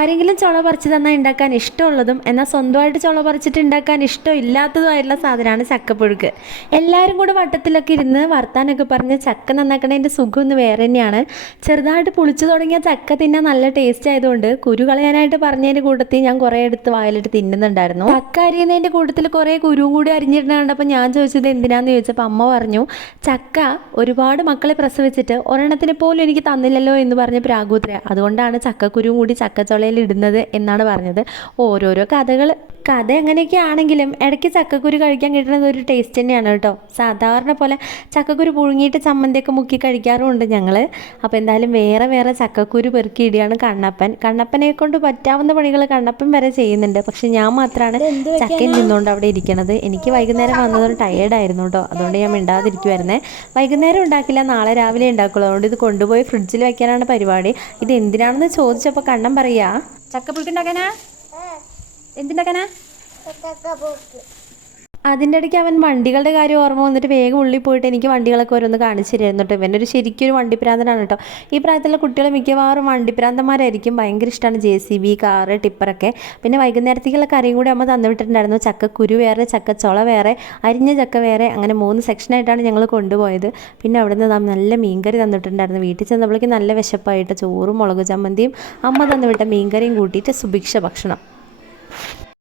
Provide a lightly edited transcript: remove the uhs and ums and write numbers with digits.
ആരെങ്കിലും ചുള പറിച്ച് തന്നാൽ ഉണ്ടാക്കാൻ ഇഷ്ടമുള്ളതും എന്നാൽ സ്വന്തമായിട്ട് ചുള പറിച്ചിട്ട് ഉണ്ടാക്കാൻ ഇഷ്ടമില്ലാത്തതുമായിട്ടുള്ള സാധനമാണ് ചക്കപ്പുഴുക്ക്. എല്ലാവരും കൂടെ വട്ടത്തിലൊക്കെ ഇരുന്ന് വർത്താനൊക്കെ പറഞ്ഞ് ചക്ക നന്നാക്കണതിൻ്റെ സുഖം ഒന്ന് വേറെ തന്നെയാണ്. ചെറുതായിട്ട് പുളിച്ചു തുടങ്ങിയ ചക്ക തിന്നാൻ നല്ല ടേസ്റ്റ് ആയതുകൊണ്ട് കുരു കളയാനായിട്ട് പറഞ്ഞതിൻ്റെ കൂട്ടത്തിൽ ഞാൻ കുറേ എടുത്ത് വായിലിട്ട് തിന്നുന്നുണ്ടായിരുന്നു. ചക്ക അരിയുന്നതിൻ്റെ കൂട്ടത്തിൽ കുറേ കുരുവും കൂടി അരിഞ്ഞിട്ടുണ്ടാകുമ്പോൾ ഞാൻ ചോദിച്ചത് എന്തിനാന്ന് ചോദിച്ചപ്പോൾ അമ്മ പറഞ്ഞു, ചക്ക ഒരുപാട് മക്കളെ പ്രസവിച്ചിട്ട് ഒരെണ്ണത്തിന് പോലും എനിക്ക് തന്നില്ലല്ലോ എന്ന് പറഞ്ഞ് പ്രാകൂത്ര, അതുകൊണ്ടാണ് ചക്കക്കുരുവും കൂടി ചക്കച്ചുളയിൽ ഇടുന്നത് എന്നാണ് പറഞ്ഞത്. ഓരോരോ കഥ എങ്ങനെയൊക്കെ ആണെങ്കിലും ഇടയ്ക്ക് ചക്കക്കുരു കഴിക്കാൻ കിട്ടുന്നത് ഒരു ടേസ്റ്റ് തന്നെയാണ് കേട്ടോ. സാധാരണ പോലെ ചക്കക്കുരു പുഴുങ്ങിയിട്ട് ചമ്മന്തിയൊക്കെ മുക്കി കഴിക്കാറുമുണ്ട് ഞങ്ങൾ. അപ്പോൾ എന്തായാലും വേറെ ചക്കക്കുരു പെറുക്കിയിടുകയാണ് കണ്ണപ്പനെ കൊണ്ട് പറ്റാവുന്ന പണികൾ കണ്ണപ്പൻ വരെ ചെയ്യുന്നുണ്ട്. പക്ഷെ ഞാൻ മാത്രമാണ് ചക്കയിൽ നിന്നുകൊണ്ട് അവിടെ ഇരിക്കണത്. എനിക്ക് വൈകുന്നേരം വന്നതൊരു ടയേർഡായിരുന്നു കേട്ടോ, അതുകൊണ്ട് ഞാൻ മിണ്ടാതിരിക്കുമായിരുന്നേ. വൈകുന്നേരം ഉണ്ടാക്കില്ല, നാളെ രാവിലെ ഉണ്ടാക്കുള്ളൂ. അതുകൊണ്ട് ഇത് കൊണ്ടുപോയി ഫ്രിഡ്ജിൽ വെക്കാനാണ് പരിപാടി. ഇത് എന്തിനാണെന്ന് ചോദിച്ചപ്പോൾ കണ്ണൻ പറയാ, ചക്കപ്പുഴുക്കുണ്ടാക്കാനാ. എന്തുണ്ടാക്കാനാ? അതിൻ്റെ ഇടയ്ക്ക് അവൻ വണ്ടികളുടെ കാര്യം ഓർമ്മ വന്നിട്ട് വേഗം ഉള്ളിൽ പോയിട്ട് എനിക്ക് വണ്ടികളൊക്കെ ഓരോന്ന് കാണിച്ചു തരുന്നു കേട്ടോ. ഇവൻ്റെ ശരിക്കൊരു വണ്ടിപ്രാന്തനാണ് കേട്ടോ. ഈ പ്രായത്തിലുള്ള കുട്ടികൾ മിക്കവാറും വണ്ടിപ്രാന്തന്മാരായിരിക്കും. ഭയങ്കര ഇഷ്ടമാണ് JCB, കാറ്, ടിപ്പറൊക്കെ. പിന്നെ വൈകുന്നേരത്തേക്കുള്ള കറിയും കൂടി അമ്മ തന്നുവിട്ടിട്ടുണ്ടായിരുന്നു. ചക്കക്കുരു വേറെ, ചക്കച്ചുള വേറെ, അരിഞ്ഞ ചക്ക വേറെ, അങ്ങനെ 3 സെക്ഷനായിട്ടാണ് ഞങ്ങൾ കൊണ്ടുപോയത്. പിന്നെ അവിടെ നിന്ന് നല്ല മീൻകറി തന്നിട്ടുണ്ടായിരുന്നു. വീട്ടിൽ ചെന്നപ്പോഴേക്കും നല്ല വിശപ്പായിട്ട് ചോറും മുളക് ചമ്മന്തിയും അമ്മ തന്നുവിട്ട മീൻകറിയും കൂട്ടിയിട്ട് സുഭിക്ഷ ഭക്ഷണം.